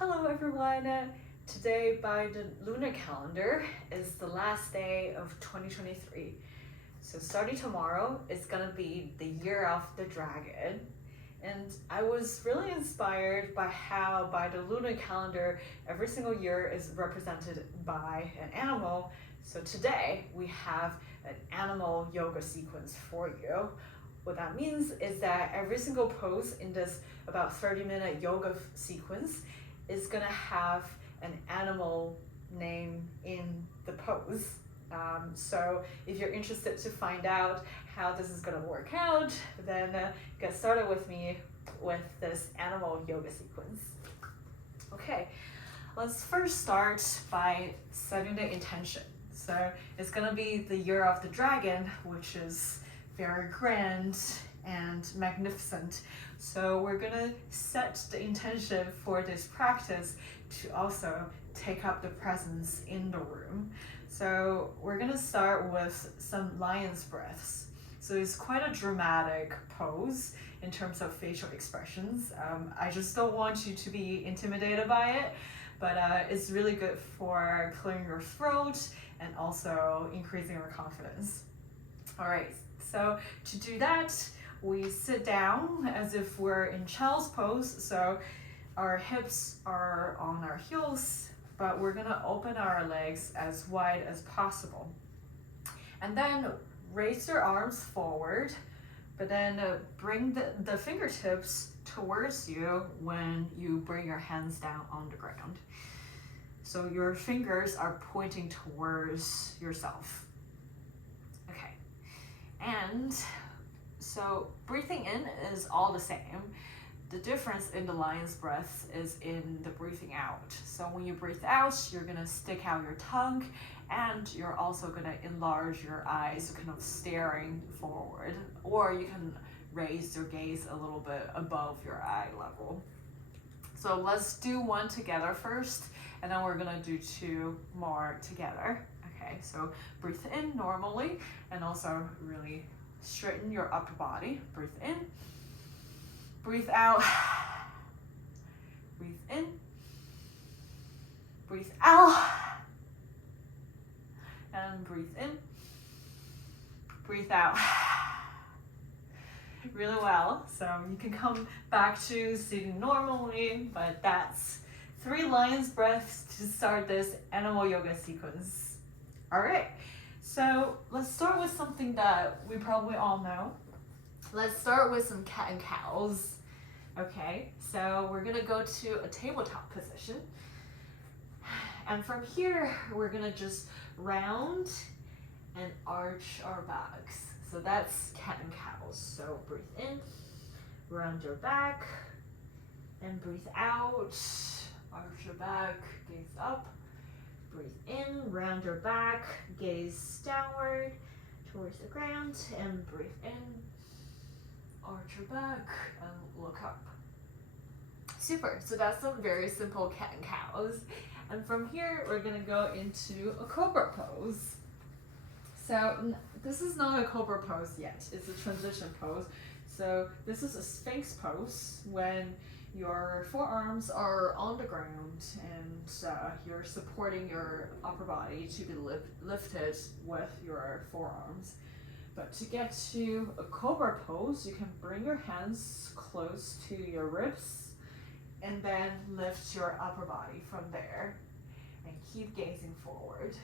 Hello everyone! Today by the lunar calendar is the last day of 2023. So starting tomorrow, it's gonna be the year of the dragon. And I was really inspired by how by the lunar calendar, every single year is represented by an animal. So today we have an animal yoga sequence for you. What that means is that every single pose in this about 30-minute yoga sequence is gonna have an animal name in the pose. So if you're interested to find out how this is gonna work out, then get started with me with this animal yoga sequence. Okay, let's first start by setting the intention. So it's gonna be the year of the dragon, which is very grand and magnificent. So we're gonna set the intention for this practice to also take up the presence in the room. So we're gonna start with some lion's breaths. So it's quite a dramatic pose in terms of facial expressions. I just don't want you to be intimidated by it, but it's really good for clearing your throat and also increasing your confidence. All right, so to do that, we sit down as if we're in child's pose. So our hips are on our heels, but we're gonna open our legs as wide as possible. And then raise your arms forward, but then bring the fingertips towards you when you bring your hands down on the ground. So your fingers are pointing towards yourself. Okay, and so breathing in is all the same. The difference in the lion's breath is in the breathing out. So when you breathe out, you're gonna stick out your tongue and you're also gonna enlarge your eyes, kind of staring forward, or you can raise your gaze a little bit above your eye level. So let's do one together first, and then we're gonna do two more together. Okay, so breathe in normally and also really straighten your upper body. Breathe in, breathe out, breathe in, breathe out, and breathe in, breathe out. Really well. So you can come back to sitting normally, but that's 3 lion's breaths to start this animal yoga sequence. All right. So let's start with something that we probably all know. Let's start with some cat and cows. Okay, so we're gonna go to a tabletop position. And from here, we're gonna just round and arch our backs. So that's cat and cows. So breathe in, round your back, and breathe out, arch your back, gaze up. Breathe in, round your back, gaze downward towards the ground, and breathe in, arch your back, and look up. Super, so that's some very simple cat and cows. And from here, we're gonna go into a Cobra Pose. So this is not a Cobra Pose yet, it's a transition pose. So this is a Sphinx pose when your forearms are on the ground and you're supporting your upper body to be lifted with your forearms. But to get to a Cobra Pose, you can bring your hands close to your ribs and then lift your upper body from there and keep gazing forward.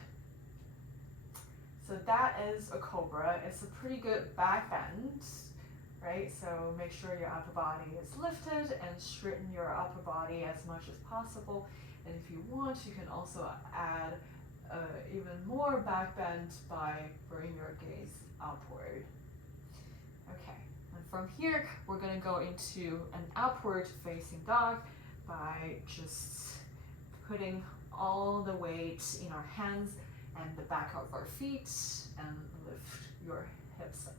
So that is a Cobra. It's a pretty good back bend, right? So make sure your upper body is lifted and straighten your upper body as much as possible. And if you want, you can also add even more back bend by bringing your gaze upward. Okay, and from here, we're gonna go into an upward facing dog by just putting all the weight in our hands and the back of our feet and lift your hips up.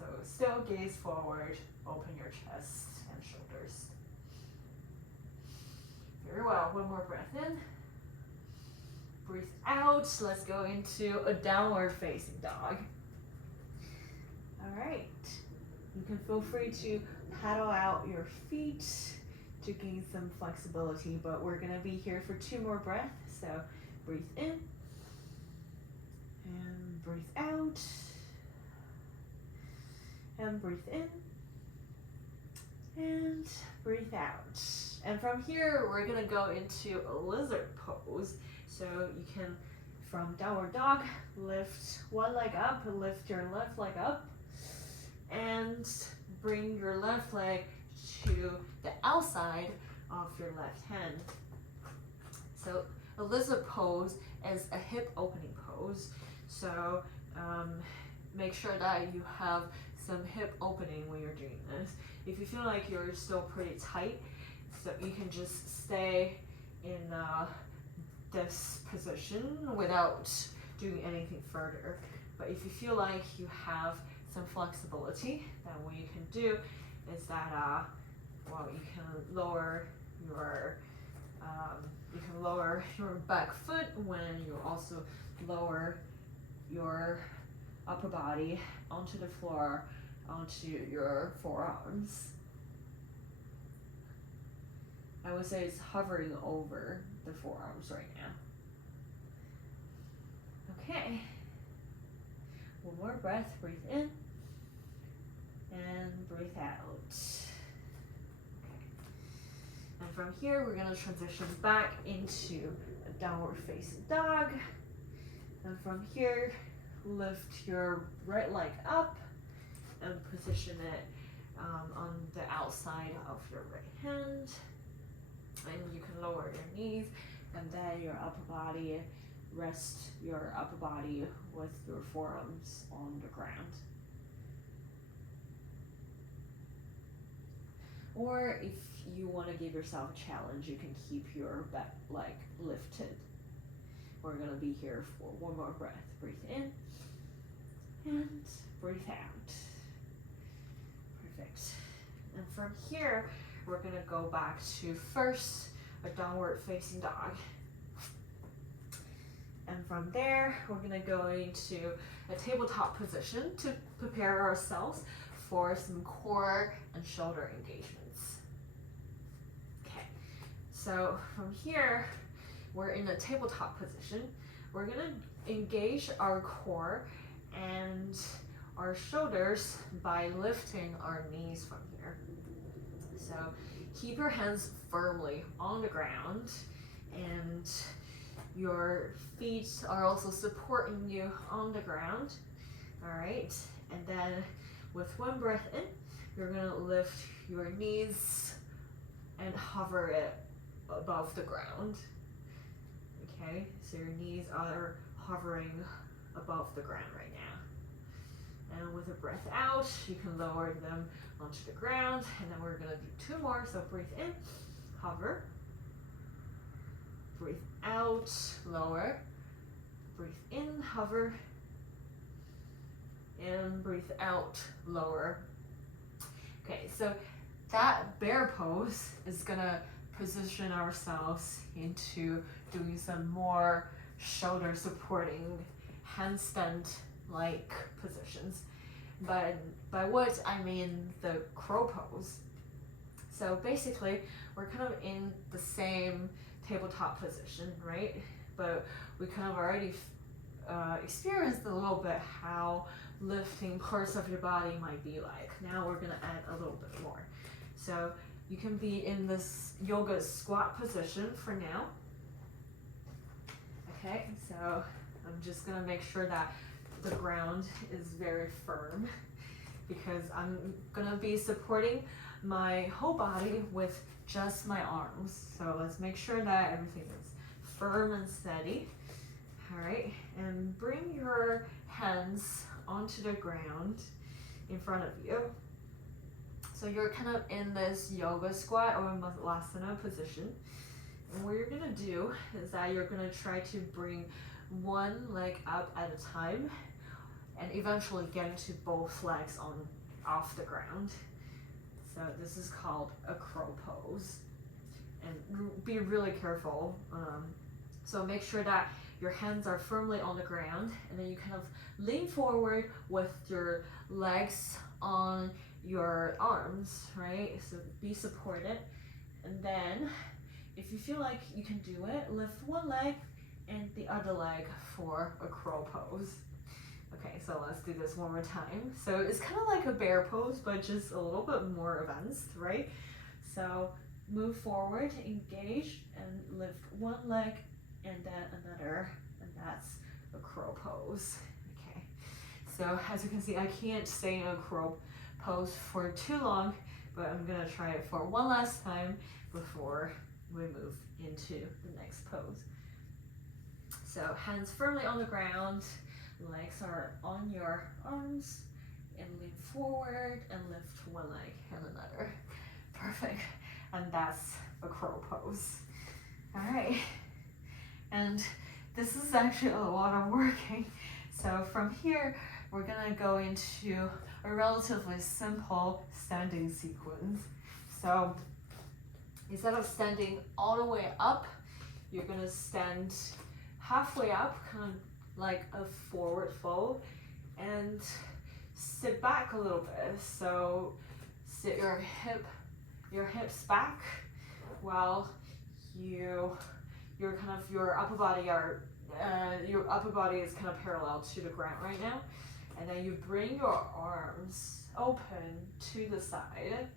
So still gaze forward, open your chest and shoulders. Very well, one more breath in. Breathe out, let's go into a downward facing dog. All right, you can feel free to paddle out your feet to gain some flexibility, but we're gonna be here for 2 more breaths. So breathe in and breathe out and breathe in and breathe out. And from here, we're gonna go into a lizard pose. So you can, from downward dog, lift one leg up, lift your left leg up, and bring your left leg to the outside of your left hand. So a lizard pose is a hip opening pose. So make sure that you have some hip opening when you're doing this. If you feel like you're still pretty tight, so you can just stay in this position without doing anything further. But if you feel like you have some flexibility, then what you can do is that well, you can lower your back foot when you also lower your upper body onto the floor, onto your forearms. I would say it's hovering over the forearms right now. Okay. One more breath, breathe in and breathe out. Okay. And from here, we're gonna transition back into a downward facing dog. And from here, lift your right leg up and position it on the outside of your right hand. And you can lower your knees, and then your upper body, rest your upper body with your forearms on the ground. Or if you want to give yourself a challenge, you can keep your back leg lifted. We're gonna be here for one more breath. Breathe in and breathe out. Perfect. And from here, we're gonna go back to first a downward facing dog. And from there, we're gonna go into a tabletop position to prepare ourselves for some core and shoulder engagements. Okay, so from here, we're in a tabletop position. We're gonna engage our core and our shoulders by lifting our knees from here. So keep your hands firmly on the ground, and your feet are also supporting you on the ground. All right, and then with one breath in, you're gonna lift your knees and hover it above the ground. Okay, so your knees are hovering above the ground right now. And with a breath out, you can lower them onto the ground, and then we're gonna do 2 more. So breathe in, hover, breathe out, lower, breathe in, hover, and breathe out, lower. Okay, so that bear pose is gonna position ourselves into doing some more shoulder supporting handstand like positions. But by what I mean the crow pose. So basically, we're kind of in the same tabletop position, right? But we kind of already experienced a little bit how lifting parts of your body might be like. Now we're gonna add a little bit more. So you can be in this yoga squat position for now. Okay, so I'm just gonna make sure that the ground is very firm, because I'm gonna be supporting my whole body with just my arms. So let's make sure that everything is firm and steady. All right, and bring your hands onto the ground in front of you. So you're kind of in this yoga squat or Malasana position. And what you're gonna do is that you're gonna try to bring one leg up at a time and eventually get into both legs off the ground. So this is called a crow pose. And be really careful. So make sure that your hands are firmly on the ground, and then you kind of lean forward with your legs on your arms, right? So be supported. And then if you feel like you can do it, lift one leg and the other leg for a crow pose. Okay, so let's do this one more time. So it's kind of like a bear pose, but just a little bit more advanced, right? So move forward, engage, and lift one leg and then another, and that's a crow pose. Okay, so as you can see, I can't stay in a crow pose for too long, but I'm gonna try it for one last time before we move into the next pose. So hands firmly on the ground, legs are on your arms, and lean forward and lift one leg and another. Perfect. And that's a crow pose. All right. And this is actually a lot of working. So from here, we're gonna go into a relatively simple standing sequence. So instead of standing all the way up, you're gonna stand halfway up, kind of like a forward fold, and sit back a little bit. So sit your hips back while your upper body is kind of parallel to the ground right now. And then you bring your arms open to the side.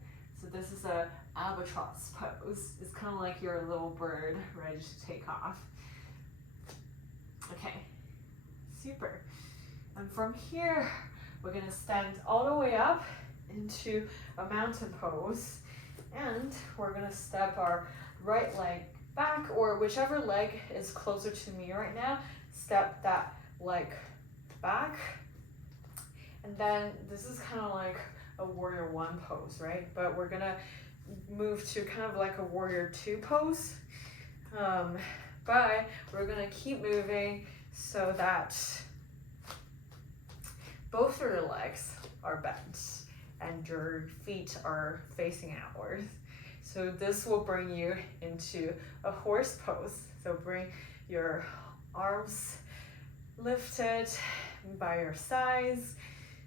So this is a Albatross Pose. It's kind of like you're a little bird ready to take off. Okay, super. And from here, we're gonna stand all the way up into a mountain pose. And we're gonna step our right leg back, or whichever leg is closer to me right now, step that leg back. And then this is kind of like a warrior one pose, right? But we're gonna move to kind of like a warrior two pose. But we're gonna keep moving so that both of your legs are bent and your feet are facing outwards. So this will bring you into a horse pose. So bring your arms lifted by your sides,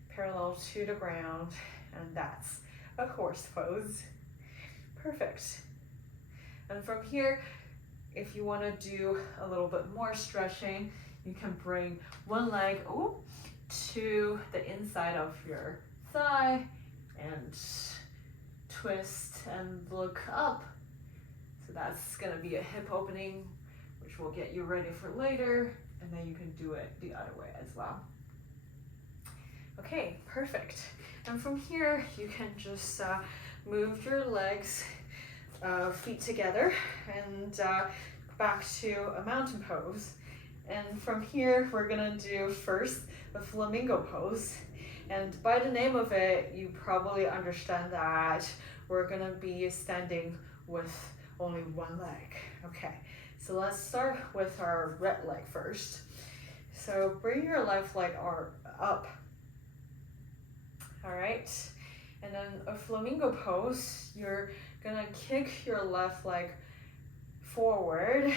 parallel to the ground, and that's a horse pose. Perfect. And from here, if you want to do a little bit more stretching, you can bring one leg to the inside of your thigh and twist and look up. So that's gonna be a hip opening, which will get you ready for later, and then you can do it the other way as well. Okay, perfect. And from here, you can just move your legs, feet together, and back to a mountain pose. And from here, we're gonna do first a Flamingo Pose. And by the name of it, you probably understand that we're gonna be standing with only one leg. Okay, so let's start with our right leg first. So bring your left leg up. All right, and then a Flamingo Pose, you're gonna kick your left leg forward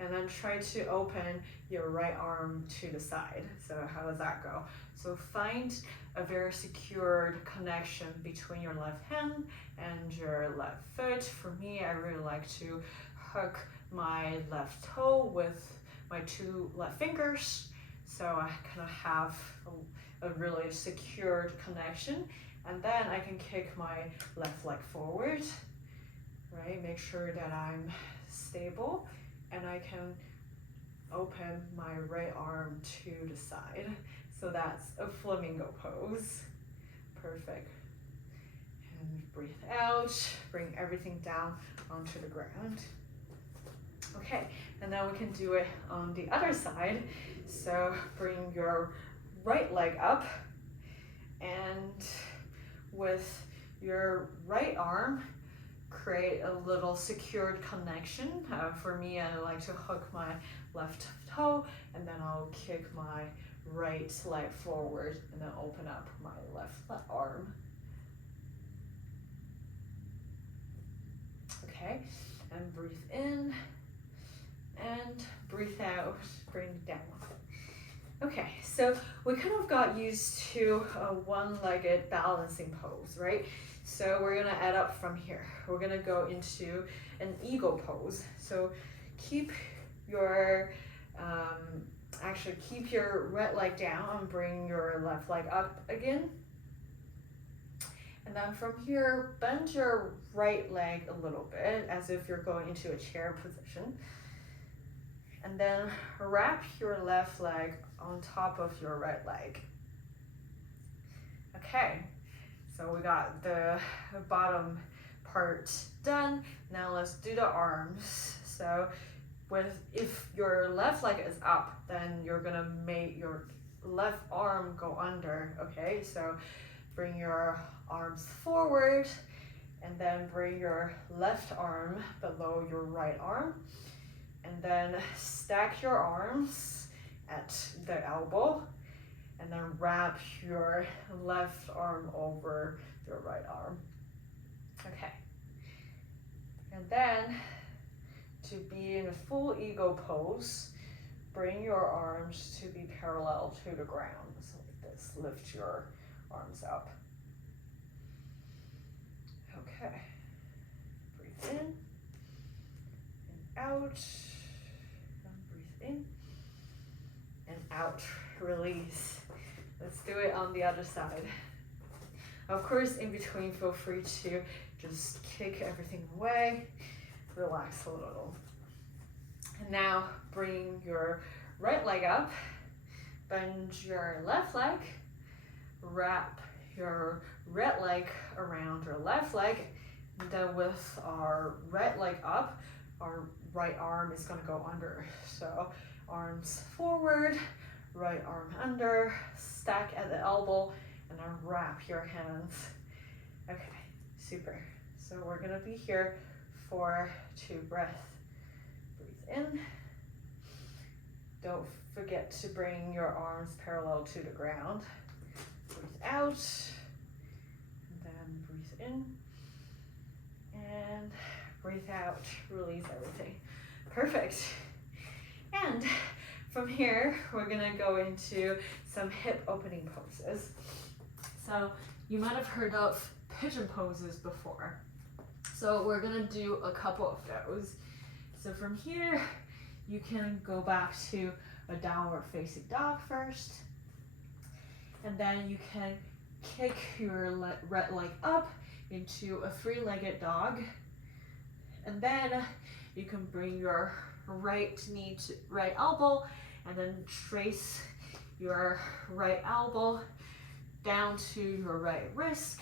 and then try to open your right arm to the side. So how does that go? So find a very secured connection between your left hand and your left foot. For me, I really like to hook my left toe with my two left fingers. So I kind of have a really secured connection. And then I can kick my left leg forward, right? Make sure that I'm stable, and I can open my right arm to the side. So that's a Flamingo Pose. Perfect. And breathe out, bring everything down onto the ground. Okay, and now we can do it on the other side. So bring your right leg up, and with your right arm, create a little secured connection. For me, I like to hook my left toe, and then I'll kick my right leg forward and then open up my left arm. Okay, and breathe in and breathe out, bring it down. Okay, so we kind of got used to a one-legged balancing pose, right? So we're gonna add up from here. We're gonna go into an eagle pose. So keep your, actually keep your right leg down and bring your left leg up again. And then from here, bend your right leg a little bit as if you're going into a chair position. And then wrap your left leg on top of your right leg. Okay, so we got the bottom part done. Now let's do the arms. So if your left leg is up, then you're gonna make your left arm go under, okay? So bring your arms forward and then bring your left arm below your right arm. And then stack your arms at the elbow and then wrap your left arm over your right arm. Okay. And then to be in a full eagle pose, bring your arms to be parallel to the ground. So like this, lift your arms up. Okay. Breathe in and out. In and out, release. Let's do it on the other side. Of course, in between, feel free to just kick everything away, relax a little. And now bring your right leg up, bend your left leg, wrap your right leg around your left leg, and then with our right leg up, our right arm is gonna go under. So arms forward, right arm under, stack at the elbow, and then wrap your hands. Okay, super. So we're gonna be here for 2 breaths. Breathe in. Don't forget to bring your arms parallel to the ground. Breathe out, and then breathe in, and breathe out, release everything. Perfect. And from here, we're gonna go into some hip opening poses. So you might have heard of pigeon poses before. So we're gonna do a couple of those. So from here, you can go back to a downward facing dog first. And then you can kick your right leg up into a 3-legged dog. And then you can bring your right knee to right elbow and then trace your right elbow down to your right wrist.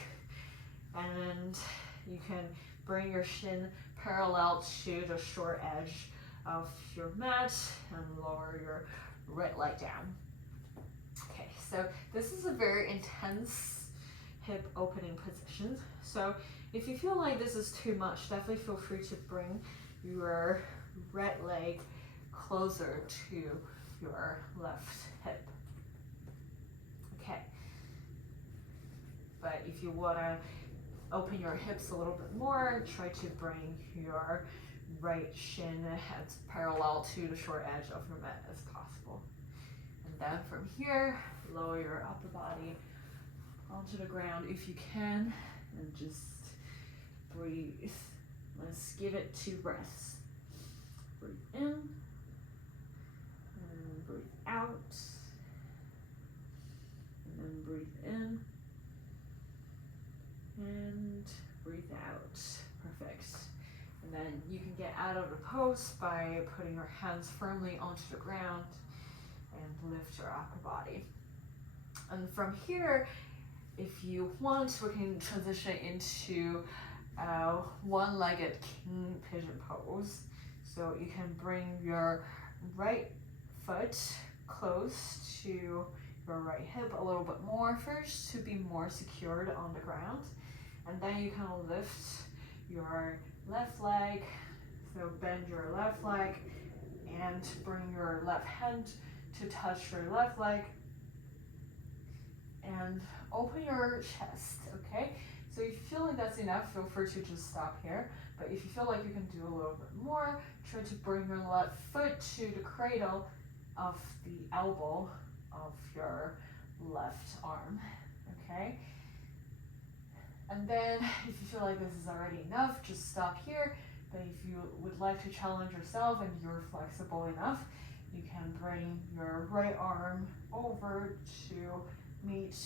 And you can bring your shin parallel to the short edge of your mat and lower your right leg down. Okay, so this is a very intense hip opening position. So if you feel like this is too much, definitely feel free to bring your right leg closer to your left hip. Okay. But if you want to open your hips a little bit more, try to bring your right shin as parallel to the short edge of your mat as possible. And then from here, lower your upper body onto the ground if you can, and just breathe. Let's give it 2 breaths. Breathe in and breathe out, and then breathe in and breathe out. Perfect. And then you can get out of the pose by putting your hands firmly onto the ground and lift your upper body. And from here, if you want, we can transition into one-legged king pigeon pose. So you can bring your right foot close to your right hip a little bit more first to be more secured on the ground. And then you can lift your left leg. So bend your left leg and bring your left hand to touch your left leg. And open your chest, okay? So if you feel like that's enough, feel free to just stop here. But if you feel like you can do a little bit more, try to bring your left foot to the cradle of the elbow of your left arm, okay? And then if you feel like this is already enough, just stop here. But if you would like to challenge yourself and you're flexible enough, you can bring your right arm over to meet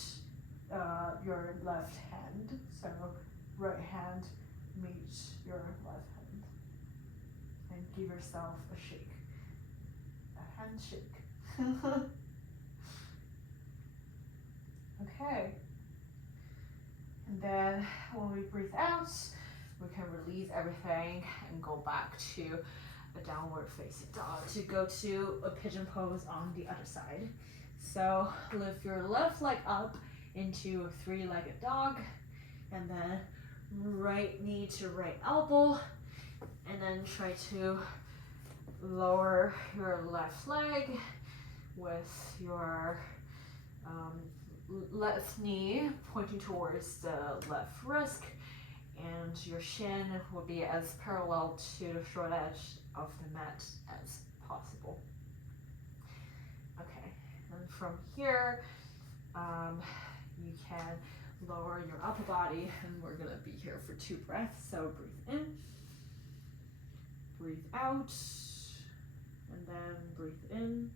your left hand. So right hand meets your left hand. And give yourself a shake, a handshake. Okay. And then when we breathe out, we can release everything and go back to a downward facing dog to go to a pigeon pose on the other side. So lift your left leg up into a three-legged dog, and then right knee to right elbow, and then try to lower your left leg with your left knee pointing towards the left wrist, and your shin will be as parallel to the short edge of the mat as possible. Okay, and from here, you can lower your upper body, and we're gonna be here for 2 breaths. So breathe in, breathe out, and then breathe in,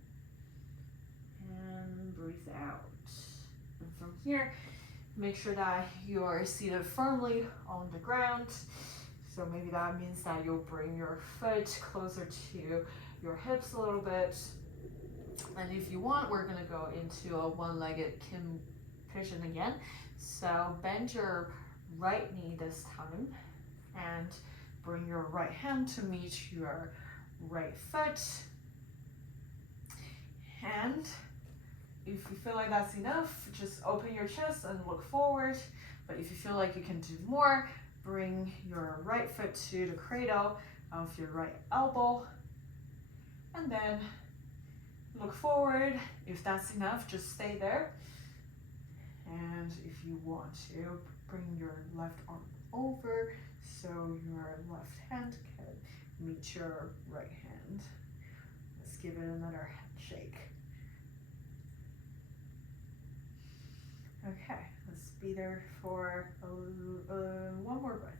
and breathe out. And from here, make sure that you're seated firmly on the ground. So maybe that means that you'll bring your foot closer to your hips a little bit. And if you want, we're gonna go into a one-legged pigeon again. So bend your right knee this time and bring your right hand to meet your right foot. And if you feel like that's enough, just open your chest and look forward. But if you feel like you can do more, bring your right foot to the cradle of your right elbow. And then look forward. If that's enough, just stay there. And if you want to, bring your left arm over so your left hand can meet your right hand. Let's give it another handshake. Okay, let's be there for one more breath.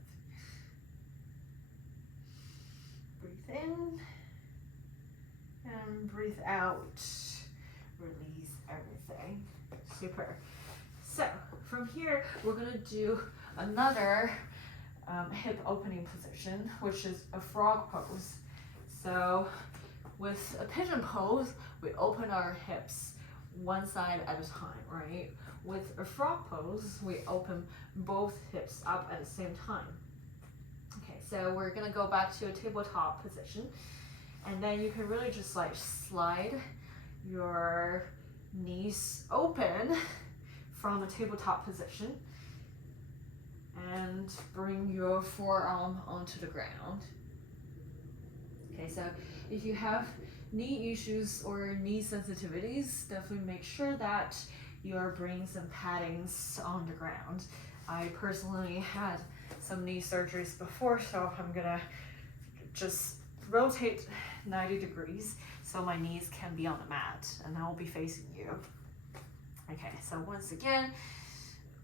Breathe in and breathe out. Release everything. Super. So from here, we're gonna do another hip opening position, which is a frog pose. So with a pigeon pose, we open our hips one side at a time, right? With a frog pose, we open both hips up at the same time. Okay, so we're gonna go back to a tabletop position, and then you can really just like slide your knees open from a tabletop position and bring your forearm onto the ground. Okay, so if you have knee issues or knee sensitivities, definitely make sure that you're bringing some paddings on the ground. I personally had some knee surgeries before, so I'm gonna just rotate 90 degrees so my knees can be on the mat, and I'll be facing you. Okay, so once again,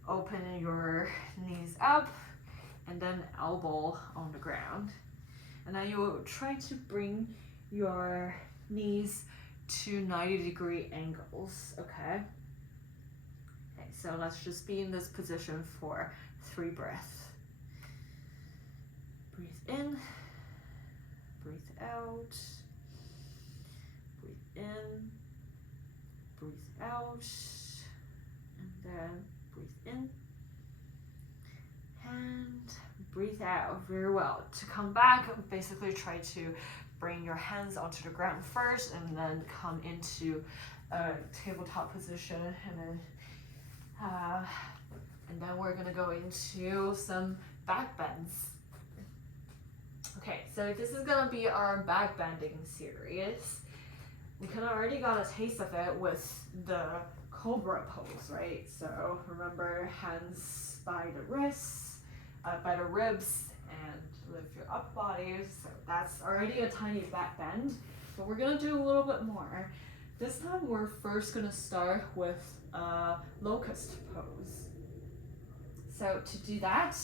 open your knees up and then elbow on the ground. And then you'll try to bring your knees to 90-degree angles, okay? Okay, so let's just be in this position for 3 breaths. Breathe in, breathe out, breathe in, breathe out, and then breathe in and breathe out. Very well. To come back, basically try to bring your hands onto the ground first and then come into a tabletop position, and then we're gonna go into some back bends. Okay, so this is gonna be our back bending series. We kind of already got a taste of it with the Cobra Pose, right? So remember, hands by the wrists, by the ribs, and lift your upper body. So that's already a tiny back bend, but we're gonna do a little bit more. This time we're first gonna start with Locust Pose. So to do that,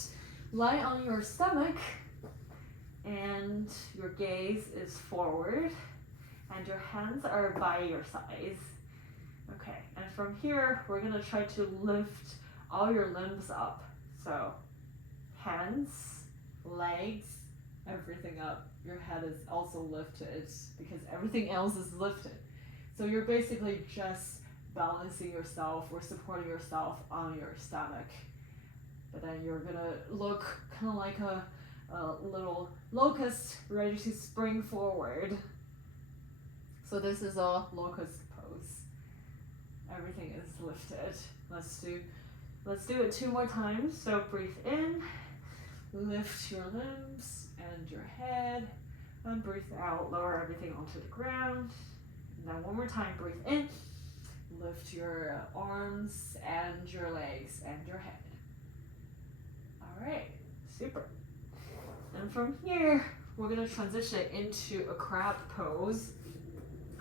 lie on your stomach and your gaze is forward and your hands are by your sides. Okay, and from here, we're gonna try to lift all your limbs up. So hands, legs, everything up. Your head is also lifted because everything else is lifted. So you're basically just balancing yourself or supporting yourself on your stomach. But then you're gonna look kind of like a little locust ready to spring forward. So this is a locust pose. Everything is lifted. Let's do it 2 more times. So breathe in, lift your limbs and your head, and breathe out, lower everything onto the ground. Now 1 more time, breathe in, lift your arms and your legs and your head. All right, super. And from here, we're gonna transition into a crab pose.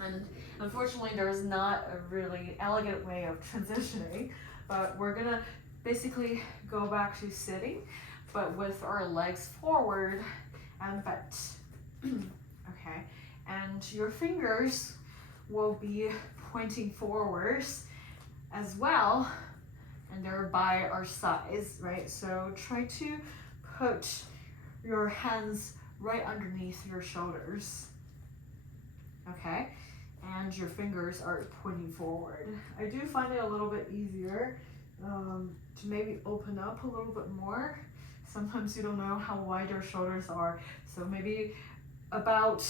And unfortunately, there's not a really elegant way of transitioning, but we're gonna basically go back to sitting, but with our legs forward and bent. Okay, and your fingers will be pointing forwards as well, and they're by our sides, right? So try to put your hands right underneath your shoulders, okay? And your fingers are pointing forward. I do find it a little bit easier to maybe open up a little bit more. Sometimes you don't know how wide your shoulders are, so maybe about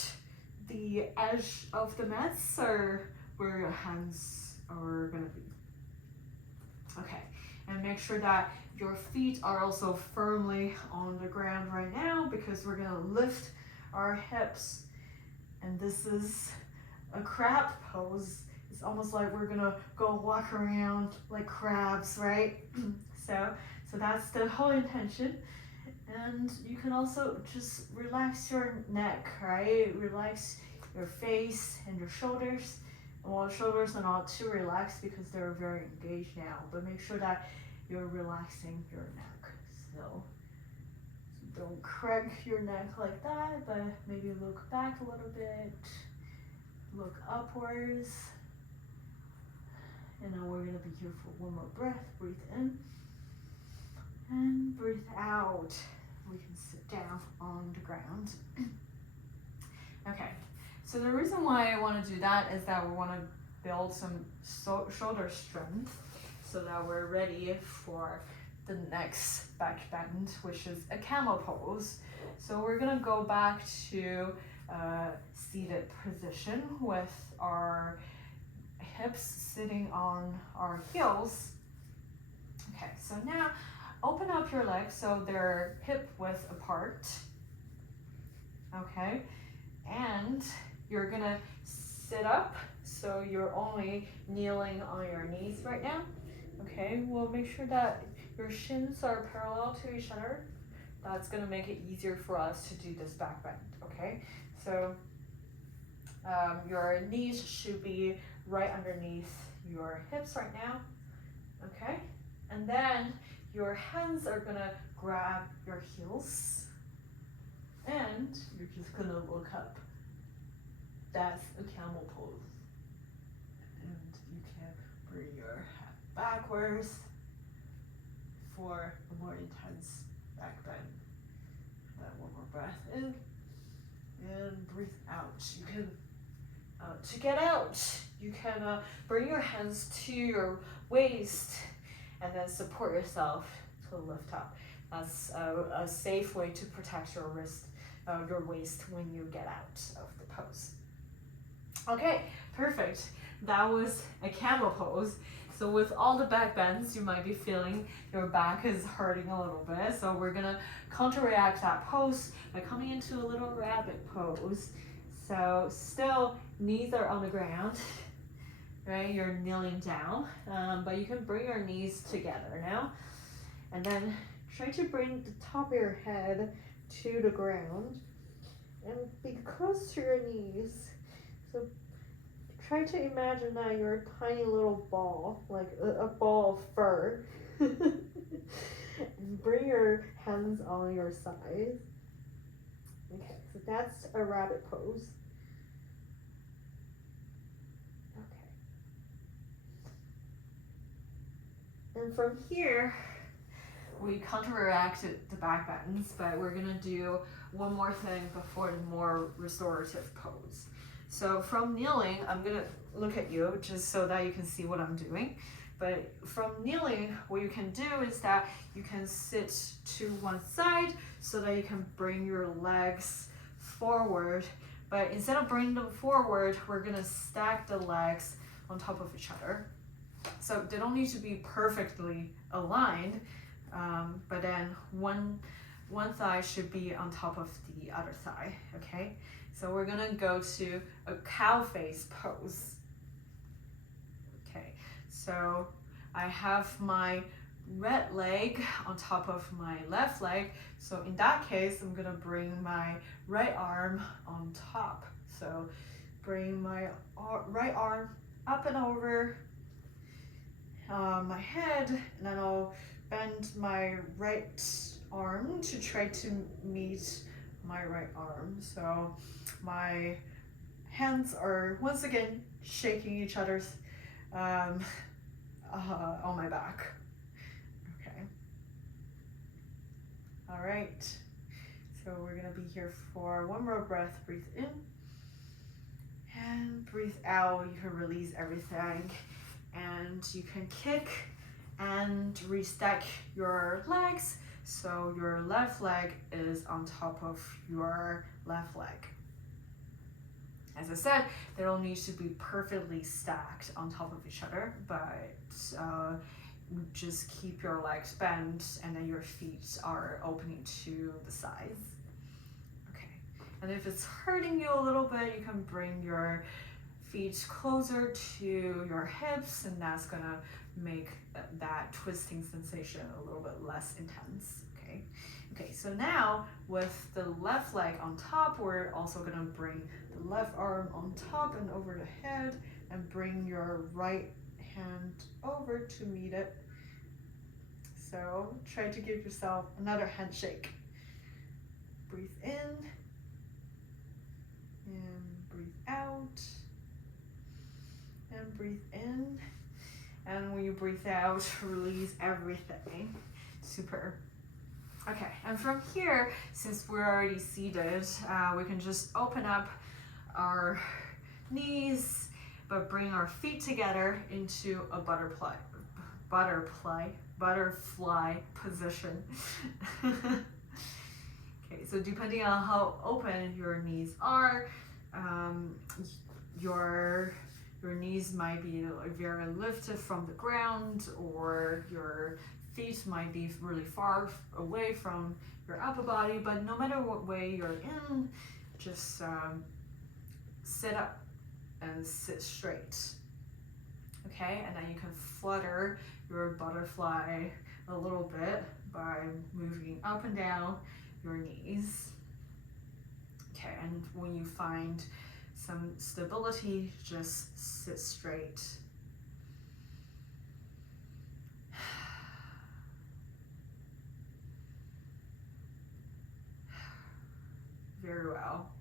the edge of the mats or where your hands are gonna be. Okay, and make sure that your feet are also firmly on the ground right now because we're gonna lift our hips. And this is a crab pose. It's almost like we're gonna go walk around like crabs, right? So that's the whole intention. And you can also just relax your neck, right? Relax your face and your shoulders. Well, shoulders are not too relaxed because they're very engaged now, but make sure that you're relaxing your neck. So don't crack your neck like that, but maybe look back a little bit, look upwards. And now we're gonna be here for 1 more breath. Breathe in and breathe out. We can sit down on the ground. Okay, so the reason why I want to do that is that we want to build some shoulder strength so that we're ready for the next back bend, which is a camel pose. So we're gonna go back to seated position with our hips sitting on our heels. Okay, so now open up your legs so they're hip width apart. Okay, and you're gonna sit up so you're only kneeling on your knees right now. Okay, well, make sure that your shins are parallel to each other. That's gonna make it easier for us to do this back bend. Okay, so your knees should be right underneath your hips right now. Okay, and then your hands are gonna grab your heels and you're just gonna look up. That's a camel pose. And you can bring your head backwards for a more intense back bend. Then 1 more breath in and breathe out. You can, to get out, you can bring your hands to your waist and then support yourself to lift up. That's a safe way to protect your wrist, your waist when you get out of the pose. Okay, perfect. That was a camel pose. So with all the back bends, you might be feeling your back is hurting a little bit. So we're gonna counteract that pose by coming into a little rabbit pose. So still knees are on the ground, right? You're kneeling down, but you can bring your knees together now. And then try to bring the top of your head to the ground and be close to your knees. So try to imagine that you're a tiny little ball, like a ball of fur. And bring your hands on your sides. Okay, so that's a rabbit pose. Okay. And from here, we counteracted the back bends, but we're gonna do one more thing before the more restorative pose. So from kneeling, I'm gonna look at you just so that you can see what I'm doing. But from kneeling, what you can do is that you can sit to one side so that you can bring your legs forward. But instead of bringing them forward, we're gonna stack the legs on top of each other. So they don't need to be perfectly aligned, but then one thigh should be on top of the other thigh, okay? So we're gonna go to a cow face pose. Okay, so I have my right leg on top of my left leg. So in that case, I'm gonna bring my right arm on top. So bring my right arm up and over my head, and then I'll bend my right arm to try to meet my right arm. So my hands are once again shaking each other's on my back. Okay. All right. So we're gonna be here for one more breath. Breathe in and breathe out. You can release everything, and you can kick and restack your legs. So your left leg is on top of your left leg. As I said, they don't need to be perfectly stacked on top of each other, but just keep your legs bent and then your feet are opening to the sides. Okay, and if it's hurting you a little bit, you can bring your feet closer to your hips, and that's gonna make that twisting sensation a little bit less intense. Okay, so now with the left leg on top, we're also gonna bring the left arm on top and over the head, and bring your right hand over to meet it. So try to give yourself another handshake. Breathe in and breathe out. And breathe in, and when you breathe out, release everything. Super. Okay, and from here, since we're already seated, we can just open up our knees, but bring our feet together into a butterfly position. Okay, so depending on how open your knees are, your knees might be very lifted from the ground, or your feet might be really far away from your upper body, but no matter what way you're in, just sit up and sit straight. Okay, and then you can flutter your butterfly a little bit by moving up and down your knees. Okay, and when you find some stability, just sit straight. Very well.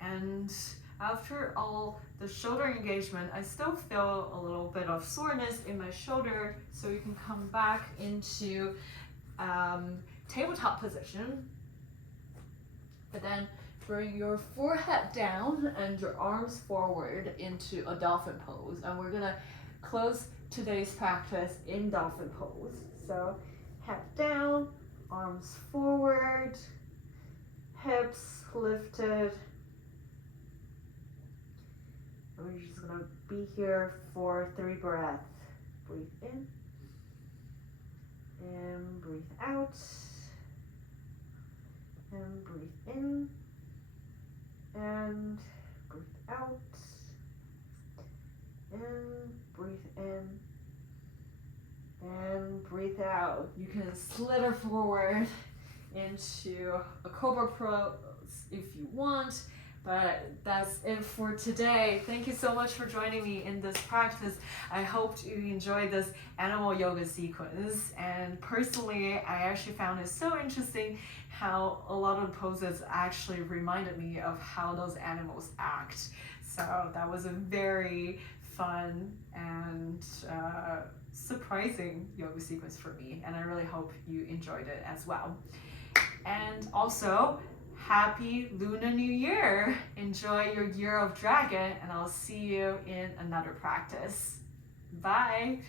And after all the shoulder engagement, I still feel a little bit of soreness in my shoulder, so you can come back into tabletop position, but then bring your forehead down and your arms forward into a dolphin pose. And we're gonna close today's practice in dolphin pose. So head down, arms forward, hips lifted. And we're just gonna be here for 3 breaths. Breathe in and breathe out, and breathe in and breathe out, and breathe in and breathe out. You can slither forward into a Cobra Pose if you want, But that's it for today. Thank you so much for joining me in this practice. I hope you enjoyed this animal yoga sequence. And personally, I actually found it so interesting how a lot of poses actually reminded me of how those animals act. So that was a very fun and surprising yoga sequence for me. And I really hope you enjoyed it as well. And also, Happy Lunar New Year! Enjoy your year of dragon, and I'll see you in another practice. Bye!